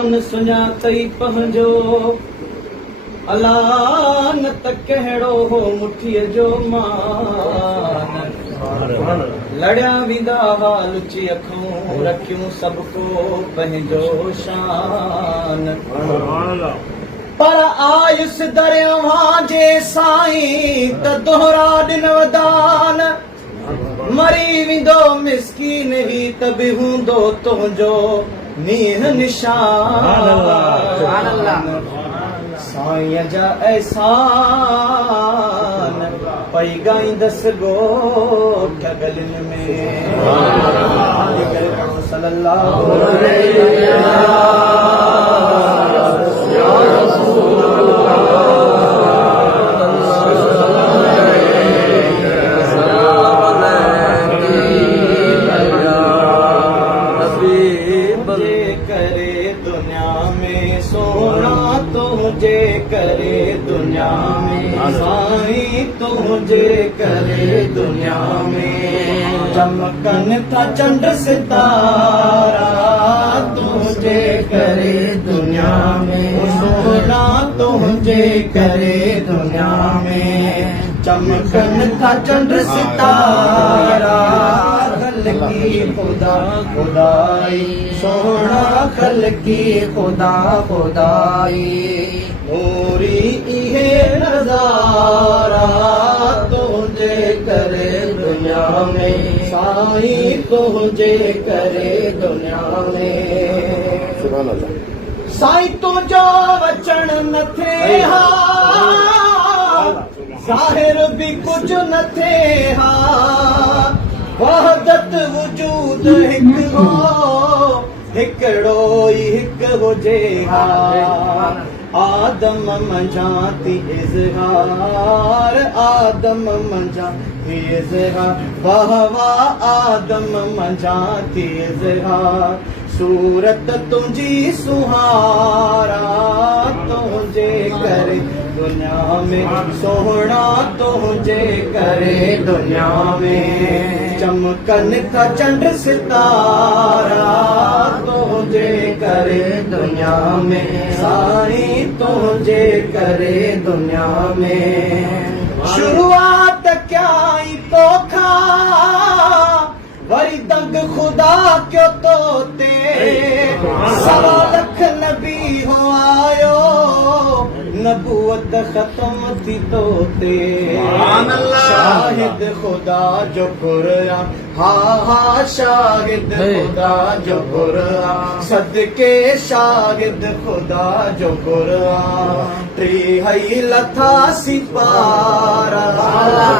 मान सुञातई पंहिंजो अलाह न त कहिड़ो हो मुठीअ जो मान लड़िया वेंदा हुआ लुची अखूं रखियूं सभु को पंहिंजो शान पर आयुस दरियावां जे साईं त दोहरा ॾिन वदान मरी वेंदो मिसकीन ही त बि हूंदो तुंहिंजो नीह निशान साईं जा एहसान पई ॻाईंदसि ॻोठ गलियुनि में सल्लल्लाहु अलैहि तुझे करे दुनिया में साईं तुझे करे दुनिया में चमकन था चंड सितारा तुझे करे दुनिया में सोना तुझे करे दुनिया में चमकन था चंड सितारा खल की खुदा खुदाई सोना खल की खुदा खुदाई नूरी इहे नजारा तुझे करे दुनिया में साईं तुझे करे दुनिया में साईं तुझो वचन न थे हा ज़ाहिर भी कुछ न थे हा वहदत वजूद हिकु हो हिकिड़ो ई हिकु हुजे हा आदम मंझाती इज़हार आदम मंझाती इज़हार वाह वाह आदम मंझाती इज़हार सूरत तुंहिंजी सुहारा तुझे करे दुनिया में सोहना तुझे करे दुनिया में चमकन का चंड सितारा तुझे करे दुनिया में साईं तुझे करे दुनिया में शुरुआत क्या ही तोखा वरी दंग खुदा क्यों तोते सवा लख नबी हो आयो नबूवत खत्म थी तोते शाहिद खुदा जो कुरान हा हा शाहिद खुदा जो कुरान सदके शाहिद खुदा जो कुरान टी हई लथा सिपारा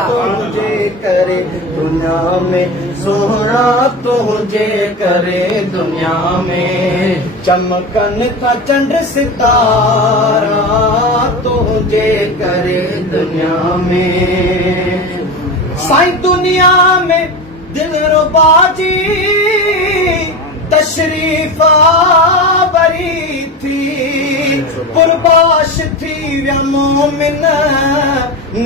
तुझे करे दुनिया में सोहना तुझे करे दुनिया में चमकन का चंड सितारा तुझे करे दुनिया में साईं दुनिया में दिल रुबाजी तशरीफ बरी थी पुरबाश थी विया मोमिन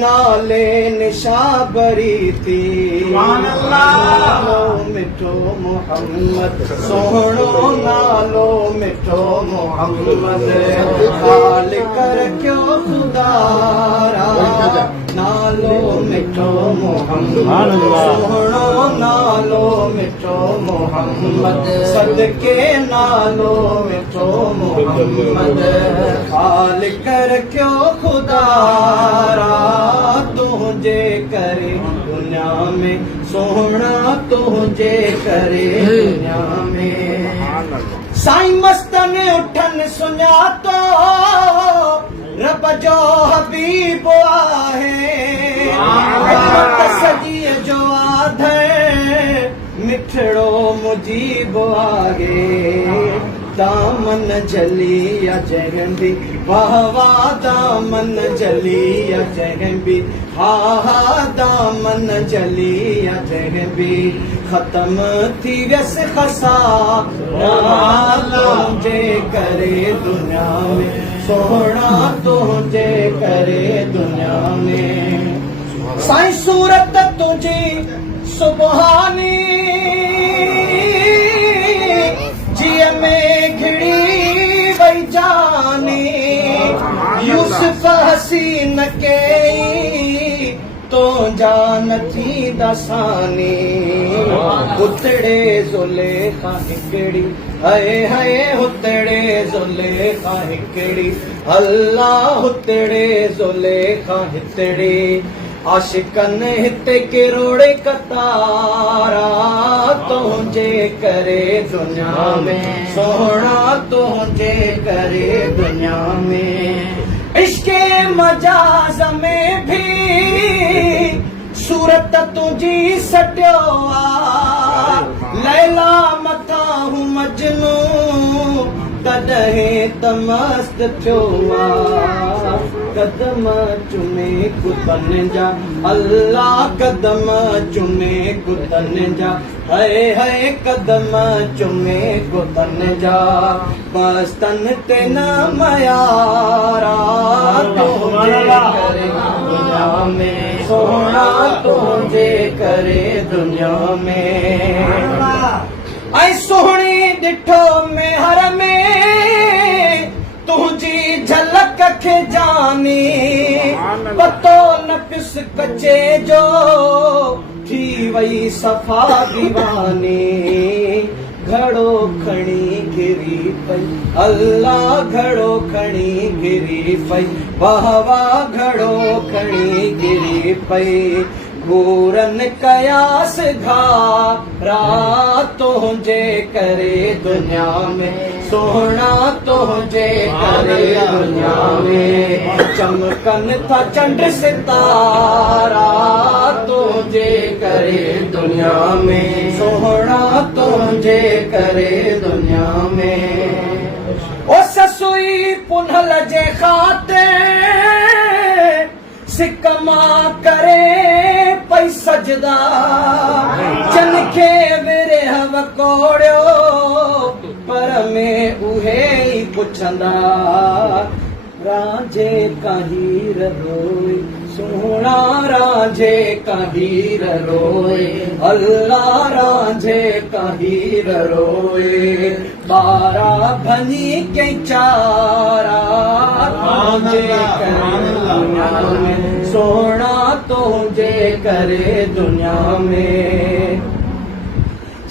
नाले निशाबरी थी नालो मिठो मोहम्मद सोहणो नालो मिठो मोहम्मद हाल कर क्यों खुदारा नालो मिठो मोहम्मद सोहणो नालो मिठो मोहम्मद सदके नालो मिठो मोहम्मद हाल कर क्यों खुदारा तुझे करे दुनिया में सोहना तुझे करे दुनिया में साईं मस्तन उठन सुञातो रब जो हबीब आहे सॼीअ जो आधे मिठड़ो मुजीब आहे दामन जली जगंबी वाह वाह दामन जली जगंबी हा हा दामन जली जगंबी खत्म थी व्यस खसा तुझे करे दुनिया में सोहना तुझे करे दुनिया में साईं सूरत तुझी सुबहानी जिय में घिड़ी भाई जाने यूसुफ हसीन के तो जान थी दसानी हुतड़े ज़ुलेखा हिकड़ी हाय हाय हुतड़े ज़ुलेखा हिकड़ी अल्लाह हुतड़े ज़ुलेखा हितड़ी आशिकन हिते किरोड़े कतारा तुझे करे दुनिया में सोहना तुझे करे दुनिया में इश्के मजाज में भी सूरत तुझी सटियो आ लैला मथा हूँ मजनू कदहें त मस्त थियो आ कदम चुमे कुतन जा अल्लाह कदम चुमे कुतन जा हाय हाय कदम चुमे कुतन जा मस्तन ते न मयारा तुझे करे दुनिया में सोना तुझे करे दुनिया में ऐ सोहणी ॾिठो में हर में तुझी झलक खे जानी पतो न पिस कचे जो थी वई सफ़ा दीवानी घड़ो खणी गिरी पई अल्लाह घड़ो खणी गिरी पई वाह वाह घड़ो खणी गिरी पई घूरन कयास घारा तुझे करे दुनिया में सोहना तुझे करे दुनिया में चमकन था चंड सितारा तुझे करे दुनिया में सोहना तुझे करे दुनिया में ओ ससुई पुनल जे खाते सिकमा करे पई सजदा चन खे विरह वकोड़ियो पर में उहे ई पुछंदा रांझे काहीर रोई सोहना रांझे काहीर रोई अल्लाह रांझे काहीर रोई बारा भनी के चारा रांझे करे सोना तुझे करे दुनिया में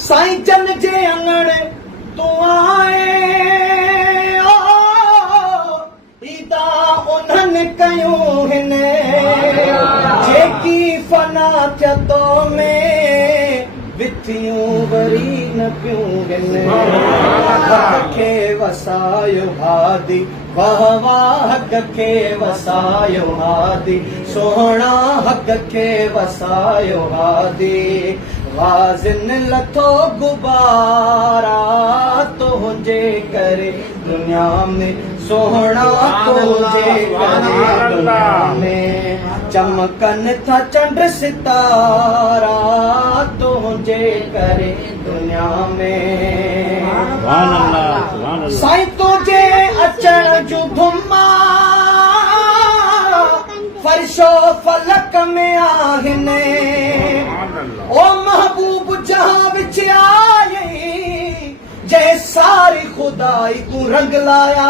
साईं चंद जे अंगण तू आए ईदा उन्हनि कयूं हिन जेकी फना थिया तो में विथियूं वरी न पियूं हिन हक़ खे वसायो हादी वाह वाह हक़ खे वसायो हादी सोहणा हक़ खे वसायो हादी वाज़िन लथो गुबारा तुझे करे दुनिया में सोहणा तुझे करे दुनिया में चमकन था चंड सितारा तुझे करे दुनिया में साईं तुझे अचण जूं धुमा फर्शो फलक में आहिनि ओ महबूब जहां विच आई जै सारी खुदाई तू रंग लाया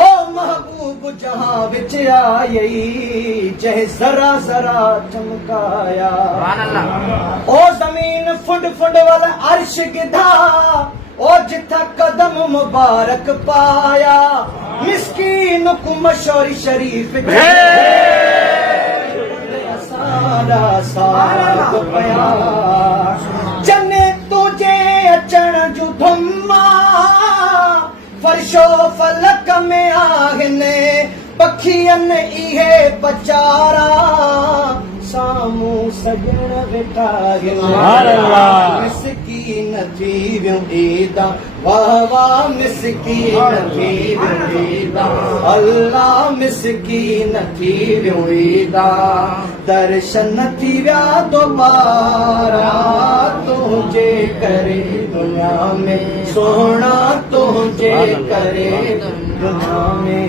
ओ महबूब जहां विच आई जै जरा जरा चमकाया ओ जमीन फुंड फुंड वाला अर्श गिधा ओ जिथा कदम मुबारक पाया मिस्कीन को मशोरी शरीफ सारा सारा पया चने तुझे अचण जूं धुमा फर्शो फलक में आहिनि पखियन इहे पचारा सामूं सजण वेठा मिसकीन थी वियूं ईदा वाह वाह मिसकीन थी वियूं ईदा अल्लाह मिसकीन थी वियूं ईदा दर्शन थी विया दोबारा तुझे करे दुनिया में सोहणा तुझे करे दुनिया में